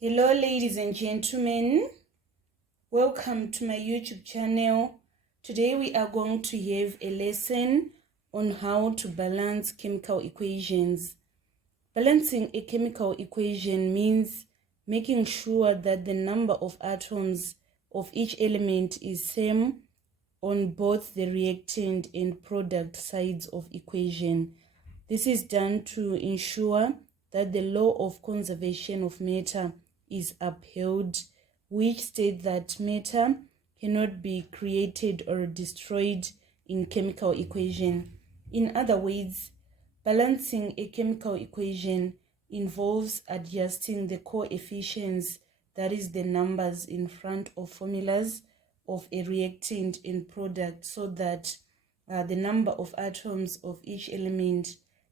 Hello ladies and gentlemen, welcome to my YouTube channel. Today we are going to have a lesson on how to balance chemical equations. Balancing a chemical equation means making sure that the number of atoms of each element is same on both the reactant and product sides of equation. This is done to ensure that the law of conservation of matter is upheld, which states that matter cannot be created or destroyed in chemical equation. In other words, balancing a chemical equation involves adjusting the coefficients, that is the numbers in front of formulas of a reactant and product, so that the number of atoms of each element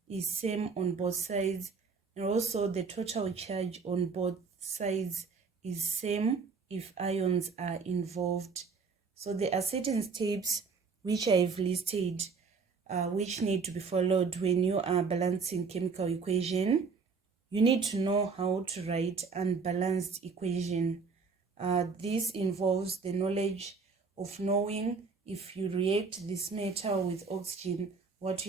is same on both sides, and also the total charge on both sides is same if ions are involved. So there are certain steps which I have listed which need to be followed when you are balancing chemical equation. You need to know how to write unbalanced equation. This involves the knowledge of knowing if you react this metal with oxygen, what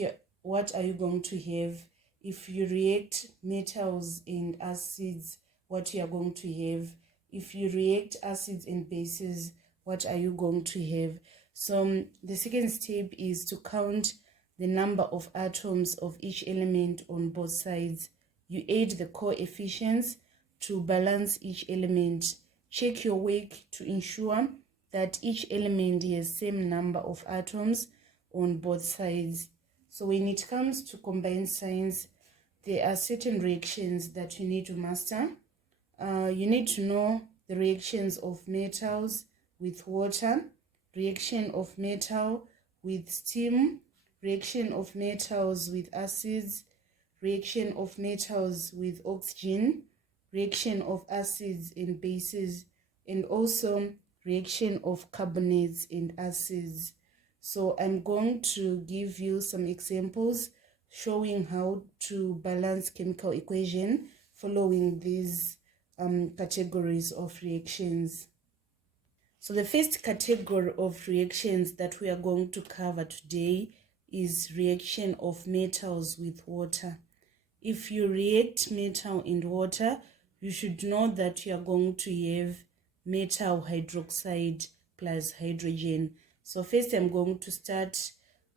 are you going to have? If you react metals and acids, what you are going to have? If you react acids and bases, what are you going to have? So the second step is to count the number of atoms of each element on both sides. You add the coefficients to balance each element. Check your work to ensure that each element has same number of atoms on both sides. So when it comes to combined science, there are certain reactions that you need to master. You need to know the reactions of metals with water, reaction of metal with steam, reaction of metals with acids, reaction of metals with oxygen, reaction of acids and bases, and also reaction of carbonates and acids. So I'm going to give you some examples showing how to balance chemical equation following these categories of reactions. So the first category of reactions that we are going to cover today is reaction of metals with water. If you react metal and water, you should know that you are going to have metal hydroxide plus hydrogen. So first I'm going to start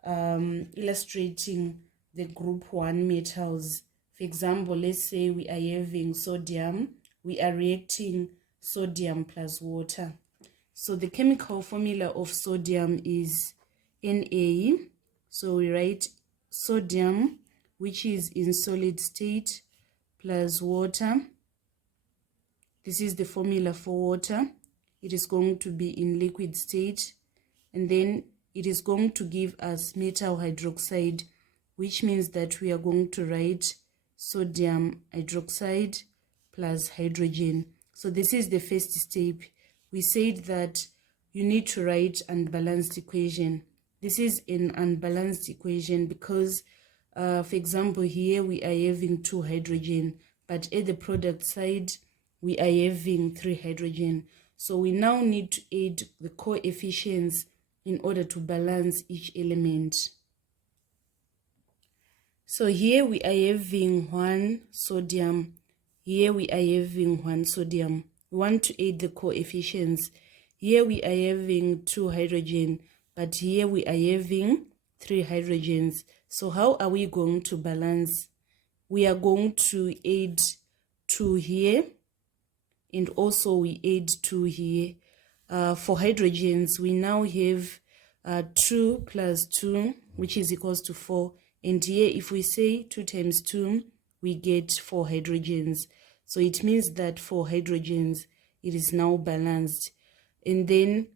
illustrating the group 1 metals. For example, let's say we are having sodium. We are reacting sodium plus water. So the chemical formula of sodium is Na. So we write sodium, which is in solid state, plus water. This is the formula for water. It is going to be in liquid state, and then it is going to give us metal hydroxide, which means that we are going to write sodium hydroxide plus hydrogen. So this is the first step. We said that you need to write unbalanced equation. This is an unbalanced equation because for example, here we are having 2 hydrogen, but at the product side, we are having 3 hydrogen. So we now need to add the coefficients in order to balance each element. So here we are having 1 sodium. Here we are having 1 sodium. We want to add the coefficients. Here we are having 2 hydrogen, but here we are having 3 hydrogens. So how are we going to balance? We are going to add 2 here, and also we add 2 here. For hydrogens, we now have 2 plus 2, which is equals to 4. And here, if we say 2 times 2, we get 4 hydrogens. So it means that for hydrogens, it is now balanced. And then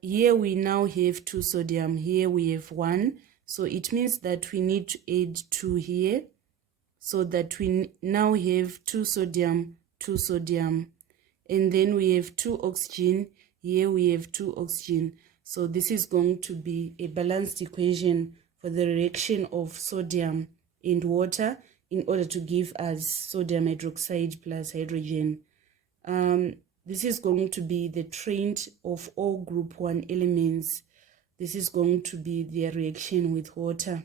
here we now have 2 sodium. Here we have 1. So it means that we need to add 2 here, so that we now have 2 sodium, 2 sodium. And then we have 2 oxygen. Here we have 2 oxygen. So this is going to be a balanced equation for the reaction of sodium and water in order to give us sodium hydroxide plus hydrogen. This is going to be the trend of all group 1 elements. This is going to be their reaction with water.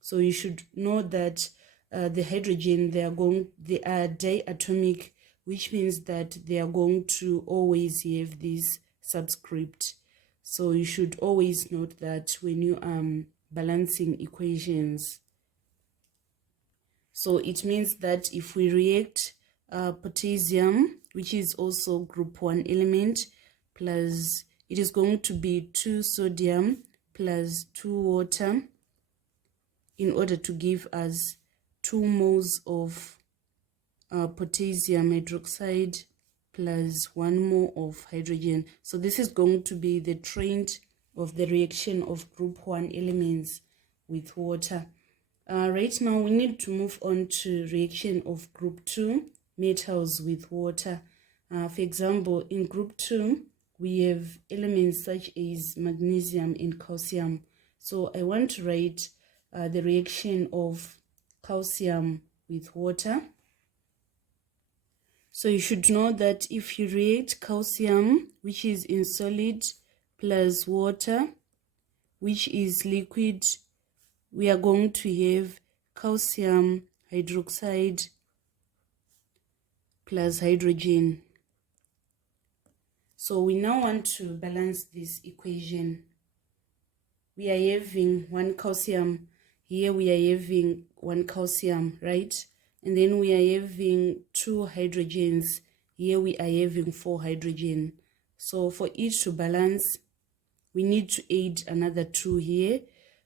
So you should know that the hydrogen, they are diatomic, which means that they are going to always have this subscript. So you should always note that when you are balancing equations. So it means that if we react potassium, which is also group 1 element, plus it is going to be 2 sodium plus 2 water in order to give us 2 moles of potassium hydroxide plus 1 mole of hydrogen. So this is going to be the trend of the reaction of group 1 elements with water. Right now we need to move on to reaction of group 2 metals with water. For example, in group 2 we have elements such as magnesium and calcium. So I want to write the reaction of calcium with water. So you should know that if you react calcium, which is in solid, plus water, which is liquid, we are going to have calcium hydroxide plus hydrogen. So we now want to balance this equation. We are having 1 calcium. Here we are having 1 calcium, right? And then we are having 2 hydrogens. Here we are having 4 hydrogen. So for each to balance, we need to add another 2 here,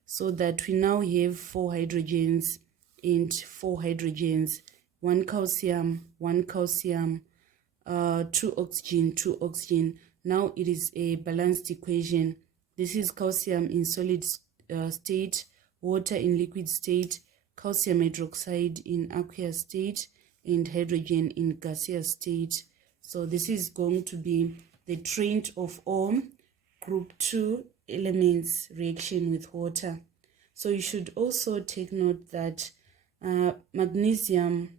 so that we now have 4 hydrogens and 4 hydrogens. 1 calcium, 1 calcium, 2 oxygen, 2 oxygen. Now it is a balanced equation. This is calcium in solid state, water in liquid state, calcium hydroxide in aqueous state, and hydrogen in gaseous state. So this is going to be the trend of all group 2 elements reaction with water. So you should also take note that magnesium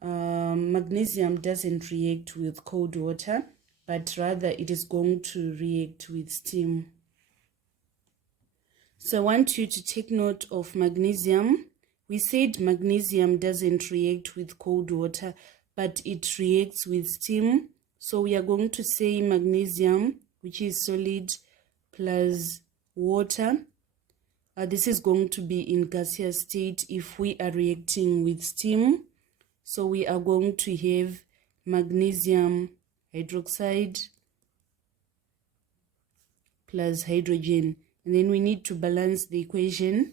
doesn't react with cold water, but rather it is going to react with steam. So I want you to take note of magnesium. We said magnesium doesn't react with cold water, but it reacts with steam. So we are going to say magnesium, which is solid, plus water. This is going to be in gaseous state if we are reacting with steam. So we are going to have magnesium hydroxide plus hydrogen. And then we need to balance the equation.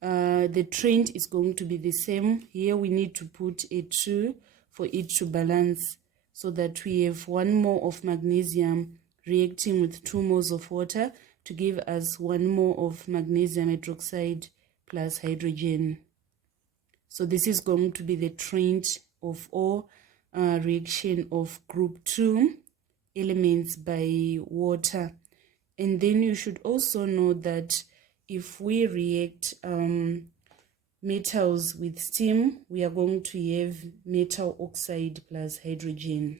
The trend is going to be the same. Here we need to put a 2 for it to balance, so that we have 1 mole of magnesium reacting with 2 moles of water to give us 1 mole of magnesium hydroxide plus hydrogen. So this is going to be the trend of all reaction of group 2 elements by water. And then you should also know that if we react metals with steam, we are going to have metal oxide plus hydrogen.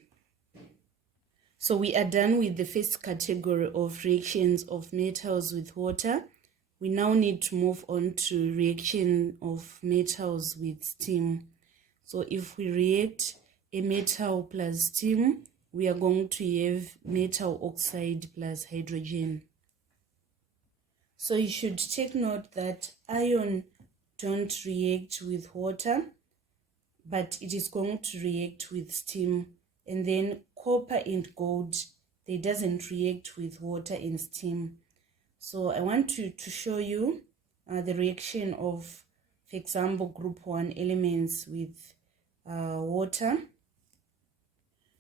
So we are done with the first category of reactions of metals with water. We now need to move on to reaction of metals with steam. So if we react a metal plus steam, we are going to have metal oxide plus hydrogen. So you should take note that iron don't react with water, but it is going to react with steam. And then copper and gold, they doesn't react with water and steam. So I want to show you the reaction of, for example, group 1 elements with water.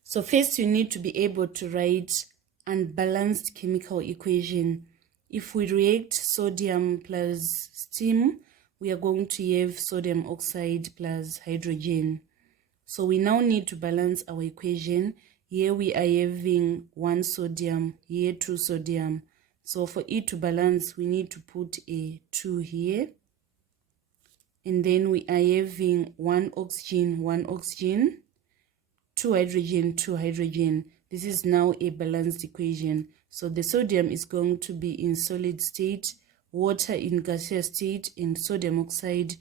So first you need to be able to write unbalanced chemical equation. If we react sodium plus steam, we are going to have sodium oxide plus hydrogen. So we now need to balance our equation. Here we are having 1 sodium, here 2 sodium. So for it to balance, we need to put a 2 here. And then we are having 1 oxygen, 2 hydrogen, 2 hydrogen. This is now a balanced equation. So the sodium is going to be in solid state, water in gaseous state, and sodium oxide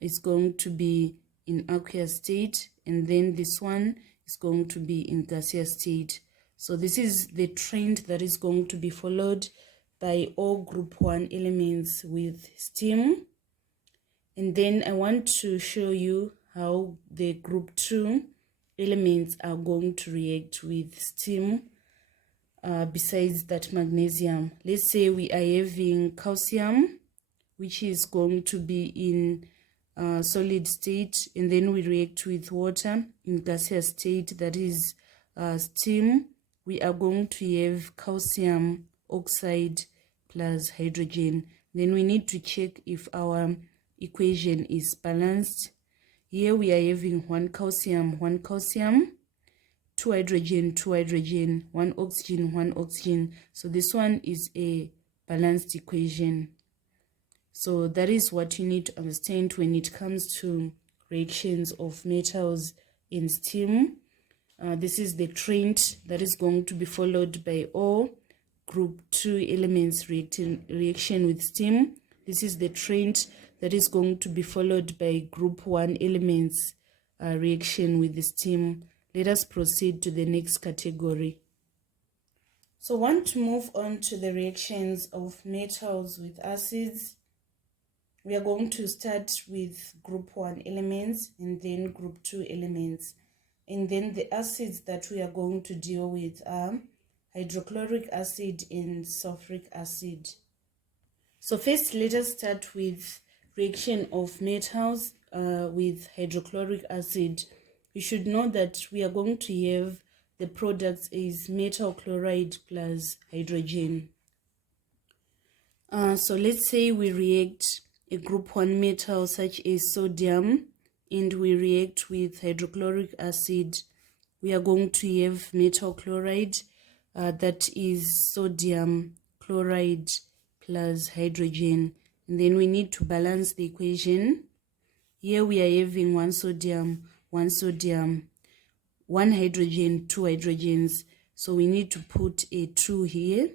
is going to be in aqueous state, and then this one is going to be in gaseous state. So this is the trend that is going to be followed by all group 1 elements with steam. And then I want to show you how the group 2 elements are going to react with steam besides that magnesium. Let's say we are having calcium, which is going to be in solid state, and then we react with water in gaseous state, that is steam. We are going to have calcium oxide plus hydrogen. Then we need to check if our equation is balanced. Here we are having 1 calcium, 1 calcium, 2 hydrogen, 2 hydrogen, 1 oxygen, 1 oxygen. So this one is a balanced equation. So that is what you need to understand when it comes to reactions of metals in steam. This is the trend that is going to be followed by all group 2 elements reaction with steam. This is the trend that is going to be followed by group 1 elements reaction with the steam. Let us proceed to the next category. So I want to move on to the reactions of metals with acids. We are going to start with group 1 elements and then group 2 elements. And then the acids that we are going to deal with are hydrochloric acid and sulfuric acid. So first, let us start with reaction of metals with hydrochloric acid. You should know that we are going to have the products is metal chloride plus hydrogen. So let's say we react a group 1 metal such as sodium, and we react with hydrochloric acid. We are going to have metal chloride, that is sodium chloride plus hydrogen. And then we need to balance the equation. Here we are having 1 sodium, 1 sodium, 1 hydrogen, 2 hydrogens. So we need to put a 2 here.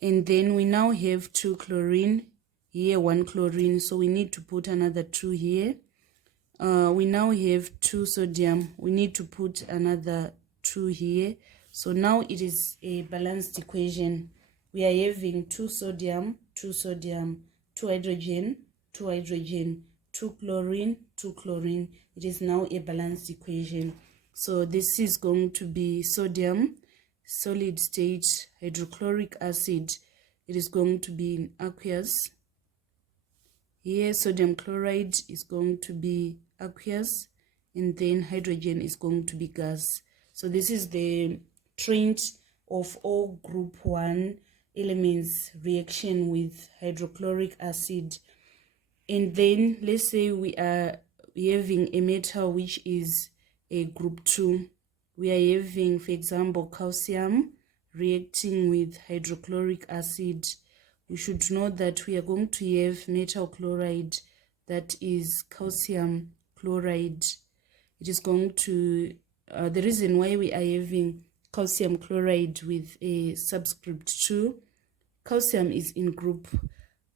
And then we now have 2 chlorine, here 1 chlorine, so we need to put another 2 here. We now have 2 sodium, we need to put another 2 here. So now it is a balanced equation. We are having 2 sodium, 2 sodium, 2 hydrogen, 2 hydrogen, 2 chlorine, 2 chlorine. It is now a balanced equation. So this is going to be sodium, solid state, hydrochloric acid. It is going to be in aqueous. Here sodium chloride is going to be aqueous, and then hydrogen is going to be gas. So this is the trend of all group 1 elements reaction with hydrochloric acid. And then let's say we are having a metal which is a group 2. We are having, for example, calcium reacting with hydrochloric acid. We should know that we are going to have metal chloride, that is calcium chloride. It is going to, the reason why we are having calcium chloride with a subscript 2, calcium is in group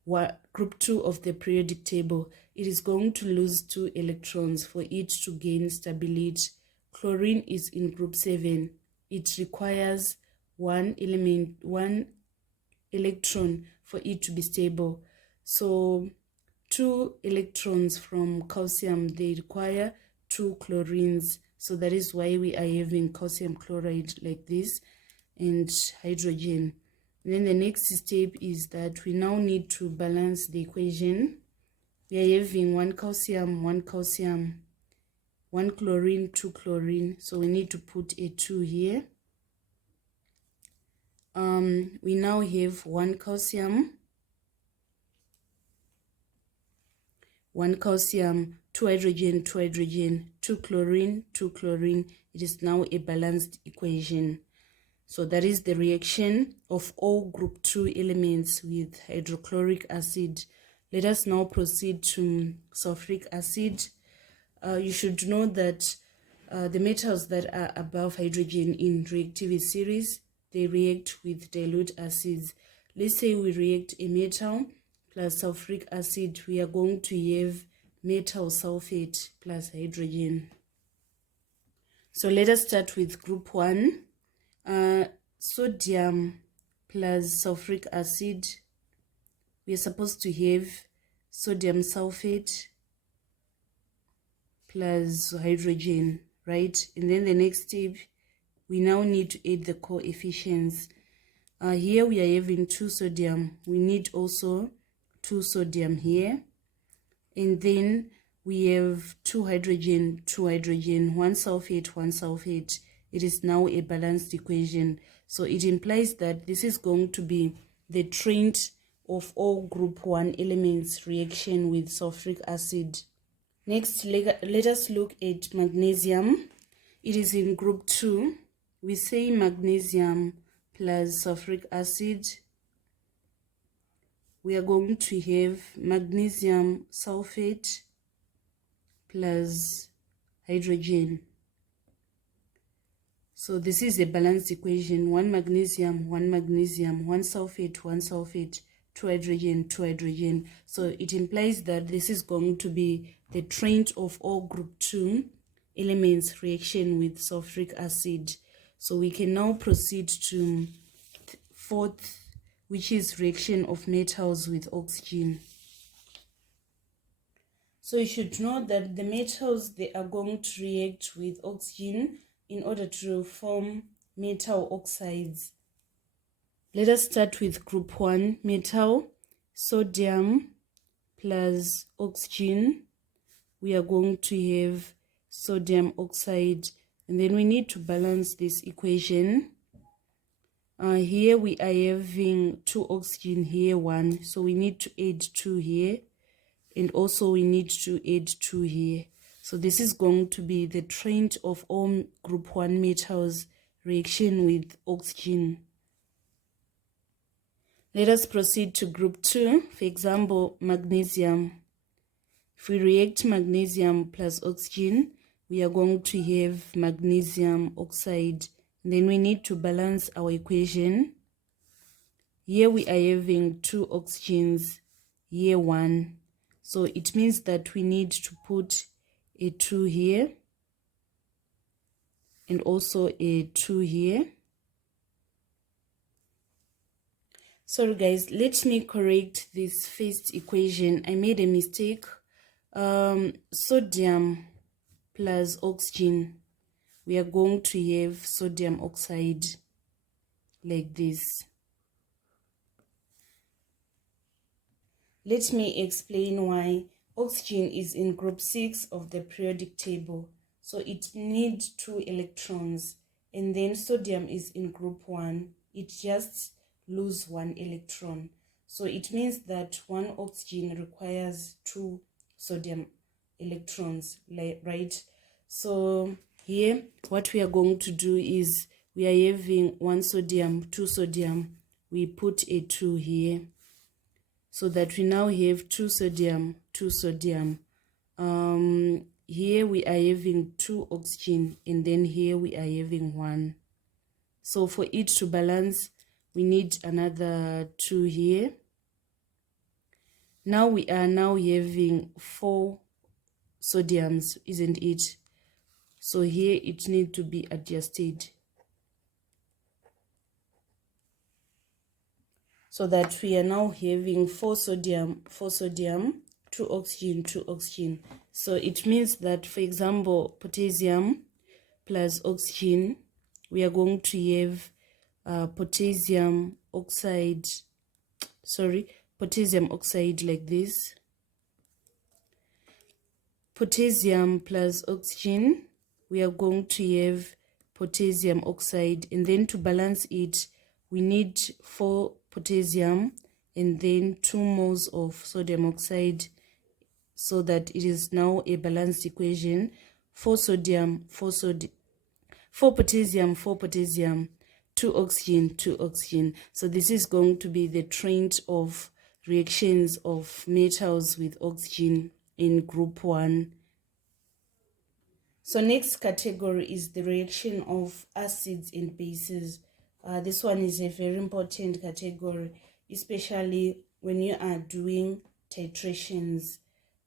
2 of the periodic table. It is going to lose 2 electrons for it to gain stability. Chlorine is in group 7. It requires 1 electron for it to be stable. So 2 electrons from calcium, they require 2 chlorines. So that is why we are having calcium chloride like this and hydrogen. And then the next step is that we now need to balance the equation. We are having 1 calcium, 1 calcium, 1 chlorine, 2 chlorine. So we need to put a 2 here. We now have 1 calcium, 1 calcium, 2 hydrogen, 2 hydrogen, 2 chlorine, 2 chlorine. It is now a balanced equation. So that is the reaction of all group 2 elements with hydrochloric acid. Let us now proceed to sulfuric acid. You should know that the metals that are above hydrogen in reactivity series, they react with dilute acids. Let's say we react a metal plus sulfuric acid, we are going to have metal sulfate plus hydrogen. So let us start with group 1. Sodium plus sulfuric acid. We are supposed to have sodium sulfate plus hydrogen, right? And then the next step, we now need to add the coefficients. Here we are having 2 sodium. We need also 2 sodium here. And then we have 2 hydrogen, 1 sulfate, 1 sulfate. It is now a balanced equation. So it implies that this is going to be the trend of all group 1 elements reaction with sulfuric acid. Next, let us look at magnesium. It is in group 2. We say magnesium plus sulfuric acid. We are going to have magnesium sulfate plus hydrogen. So this is a balanced equation: 1 magnesium, 1 magnesium, 1 sulfate, 1 sulfate, 2 hydrogen, 2 hydrogen. So it implies that this is going to be the trend of all group 2 elements reaction with sulfuric acid. So we can now proceed to fourth, which is reaction of metals with oxygen. So you should know that the metals, they are going to react with oxygen in order to form metal oxides. Let us start with group 1 metal, sodium plus oxygen. We are going to have sodium oxide, and then we need to balance this equation. Here we are having 2 oxygen, here 1, so we need to add 2 here, and also we need to add 2 here. So this is going to be the trend of all group 1 metals reaction with oxygen. Let us proceed to group 2. For example, magnesium. If we react magnesium plus oxygen, we are going to have magnesium oxide. And then we need to balance our equation. Here we are having 2 oxygens, here 1. So it means that we need to put a 2 here and also a 2 here. Sorry guys, let me correct this first equation. I made a mistake. Sodium plus oxygen, we are going to have sodium oxide like this. Let me explain why. Oxygen is in group 6 of the periodic table, so it needs 2 electrons, and then sodium is in group 1. It just lose 1 electron. So it means that 1 oxygen requires 2 sodium electrons, right? So here what we are going to do is we are having 1 sodium, 2 sodium. We put a 2 here, so that we now have 2 sodium, 2 sodium. Here we are having 2 oxygen, and then here we are having 1. So for it to balance, we need another 2 here. Now we are having 4 sodiums, isn't it? So here it needs to be adjusted, so that we are now having 4 sodium, 2 oxygen, 2 oxygen. So it means that, for example, potassium plus oxygen, we are going to have potassium oxide like this. Potassium plus oxygen, we are going to have potassium oxide, and then to balance it, we need 4 potassium and then 2 moles of sodium oxide, so that it is now a balanced equation: 4 sodium, 4 potassium, 4 potassium, 2 oxygen, 2 oxygen. So this is going to be the trend of reactions of metals with oxygen in group 1. So next category is the reaction of acids and bases. This one is a very important category, especially when you are doing titrations.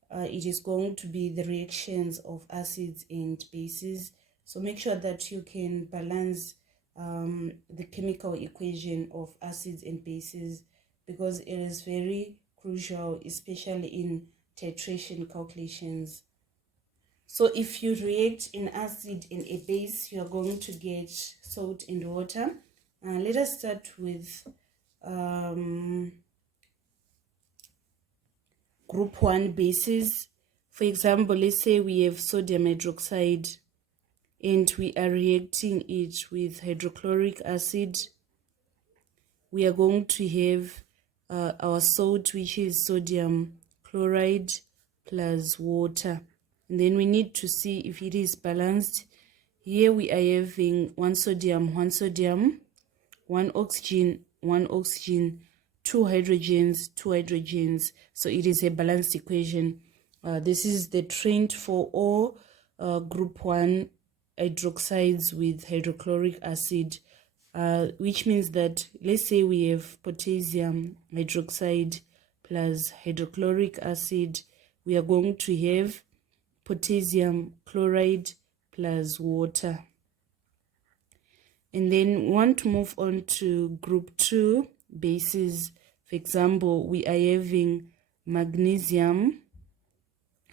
It is going to be the reactions of acids and bases. So make sure that you can balance the chemical equation of acids and bases, because it is very crucial, especially in titration calculations. So if you react an acid and a base, you are going to get salt and water. Let us start with group 1 bases. For example, let's say we have sodium hydroxide and we are reacting it with hydrochloric acid. We are going to have our salt, which is sodium chloride plus water. And then we need to see if it is balanced. Here we are having one sodium, one oxygen, two hydrogens. So it is a balanced equation. This is the trend for all group 1 hydroxides with hydrochloric acid, which means that, let's say we have potassium hydroxide plus hydrochloric acid, we are going to have potassium chloride plus water. And then we want to move on to group 2 bases. For example, we are having magnesium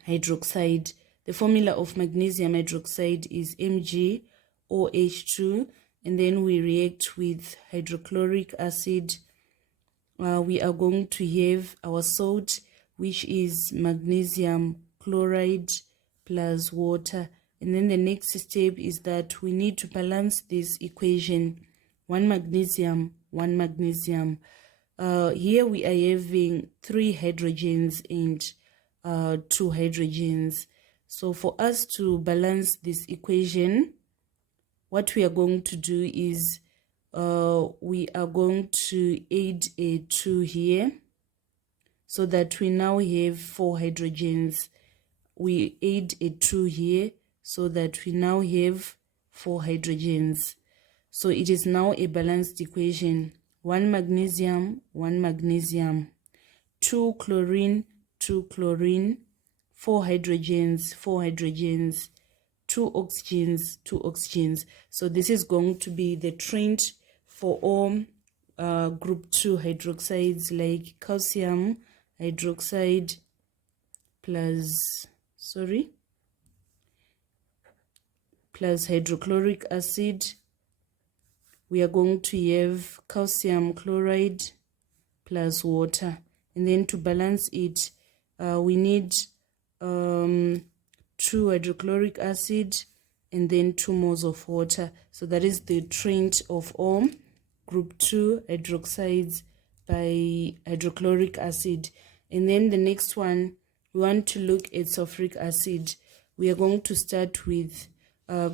hydroxide. The formula of magnesium hydroxide is MgOH2, and then we react with hydrochloric acid. We are going to have our salt, which is magnesium chloride plus water. And then the next step is that we need to balance this equation. One magnesium. Here we are having 3 hydrogens and 2 hydrogens. So for us to balance this equation, what we are going to do is we are going to add a 2 here, so that we now have 4 hydrogens. We add a 2 here, so that we now have 4 hydrogens. So it is now a balanced equation. 1 magnesium, 2 chlorine, 4 hydrogens, 2 oxygens. So this is going to be the trend for all group 2 hydroxides, like calcium hydroxide plus hydrochloric acid. We are going to have calcium chloride plus water. And then to balance it, we need 2 hydrochloric acid and then 2 moles of water. So that is the trend of all group 2 hydroxides by hydrochloric acid. And then the next one, we want to look at sulfuric acid. We are going to start with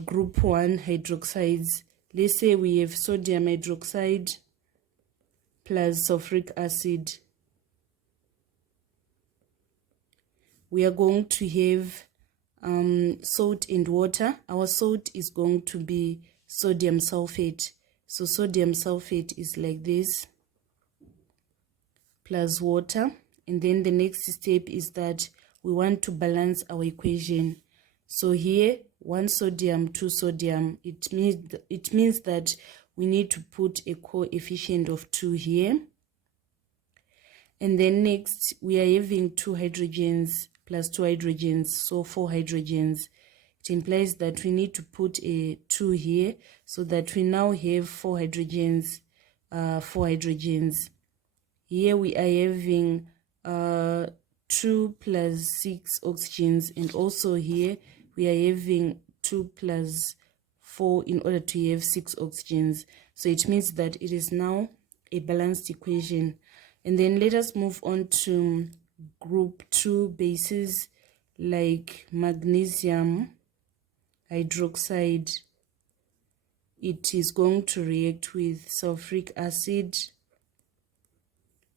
group 1 hydroxides. Let's say we have sodium hydroxide plus sulfuric acid. We are going to have salt and water. Our salt is going to be sodium sulfate. So sodium sulfate is like this, plus water. And then the next step is that we want to balance our equation. So here, 1 sodium, 2 sodium. It means that we need to put a coefficient of 2 here. And then next, we are having 2 hydrogens plus 2 hydrogens, so 4 hydrogens. It implies that we need to put a 2 here, so that we now have 4 hydrogens. Here we are having 2 plus 6 oxygens, and also here we are having 2 plus 4 in order to have 6 oxygens. So it means that it is now a balanced equation. And then let us move on to group 2 bases, like magnesium hydroxide. It is going to react with sulfuric acid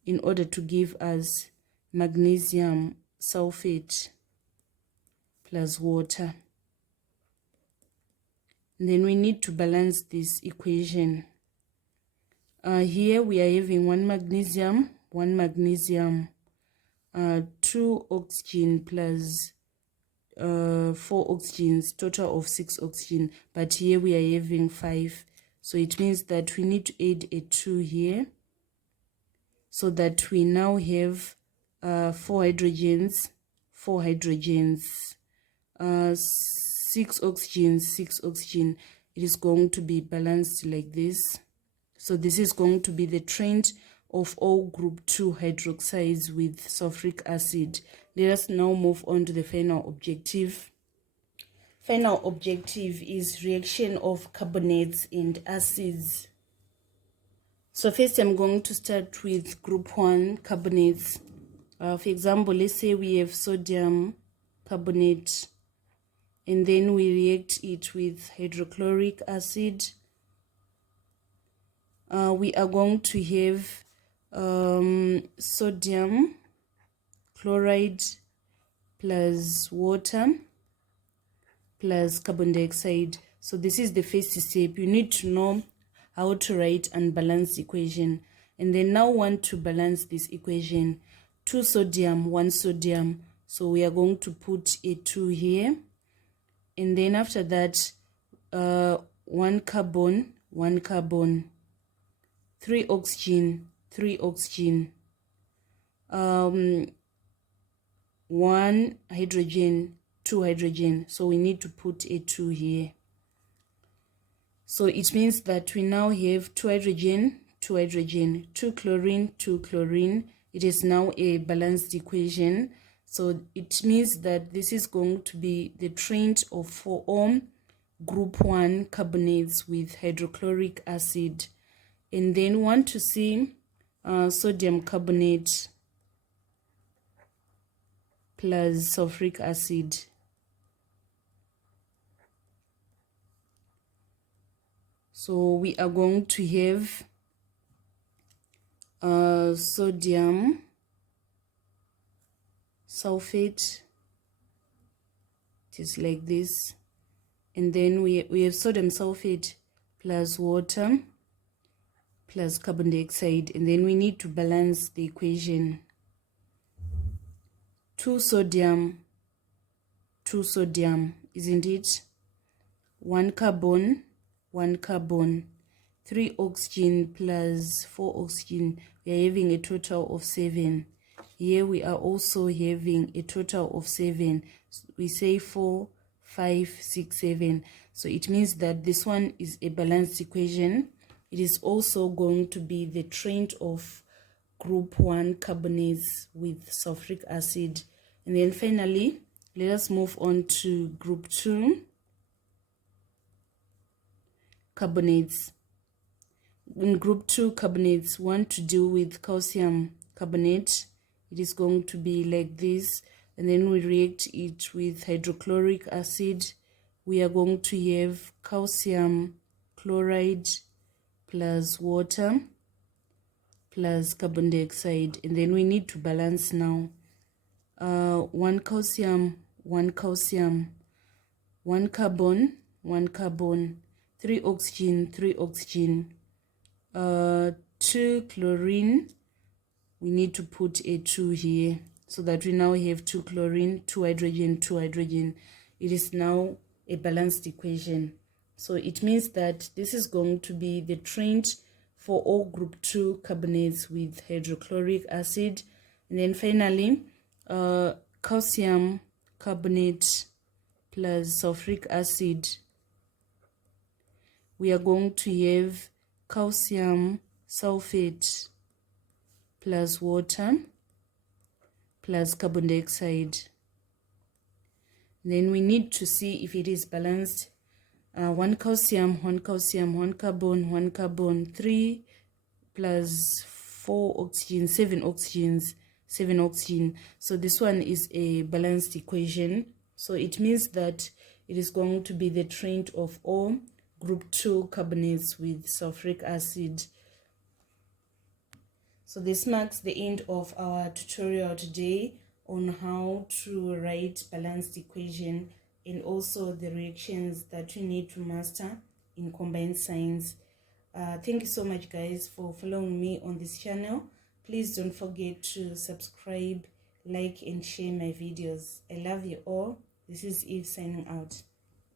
in order to give us magnesium sulfate plus water. And then we need to balance this equation. Here we are having 1 magnesium, 2 oxygen plus 4 oxygens, total of 6 oxygen, but here we are having 5, so it means that we need to add a 2 here, so that we now have 4 hydrogens, 6 oxygens, 6 oxygen. It is going to be balanced like this. So this is going to be the trend of all group 2 hydroxides with sulfuric acid. Let us now move on to the final objective. Final objective is reaction of carbonates and acids. So first I'm going to start with group 1 carbonates. For example, let's say we have sodium carbonate, and then we react it with hydrochloric acid. We are going to have sodium chloride plus water plus carbon dioxide. So this is the first step. You need to know how to write unbalanced equation, and then now want to balance this equation. 2 sodium, 1 sodium, so we are going to put a 2 here, and then after that 1 carbon, 1 carbon, 3 oxygen, 3 oxygen, 1 hydrogen, 2 hydrogen, so we need to put a 2 here. So it means that we now have 2 hydrogen, 2 hydrogen, 2 chlorine, 2 chlorine. It is now a balanced equation. So it means that this is going to be the trend of 4 group 1 carbonates with hydrochloric acid. And then want to see sodium carbonate plus sulfuric acid. So we are going to have sodium sulfate, just like this, and then we have sodium sulfate plus water plus carbon dioxide, and then we need to balance the equation. 2 sodium, 2 sodium, isn't it? 1 carbon, 1 carbon, 3 oxygen plus 4 oxygen. We are having a total of 7. Here we are also having a total of 7. We say 4, 5, 6, 7. So it means that this one is a balanced equation. It is also going to be the trend of group 1 carbonates with sulfuric acid. And then finally, let us move on to group 2 carbonates. In group 2 carbonates, want to do with calcium carbonate. It is going to be like this, and then we react it with hydrochloric acid. We are going to have calcium chloride plus water plus carbon dioxide, and then we need to balance now. 1 calcium, 1 calcium, 1 carbon, 1 carbon, 3 oxygen, 3 oxygen, 2 chlorine. We need to put a 2 here, so that we now have 2 chlorine, 2 hydrogen, 2 hydrogen. It is now a balanced equation. So it means that this is going to be the trend for all group 2 carbonates with hydrochloric acid. And then finally, calcium carbonate plus sulfuric acid. We are going to have calcium sulfate plus water plus carbon dioxide. Then we need to see if it is balanced. 1 calcium, 1 calcium, 1 carbon, 1 carbon, 3 plus 4 oxygen, 7 oxygens, 7 oxygen. So this one is a balanced equation. So it means that it is going to be the trend of all group 2 carbonates with sulfuric acid. So this marks the end of our tutorial today on how to write balanced equation and also the reactions that you need to master in combined science. Thank you so much, guys, for following me on this channel. Please don't forget to subscribe, like, and share my videos. I love you all. This is Eve signing out.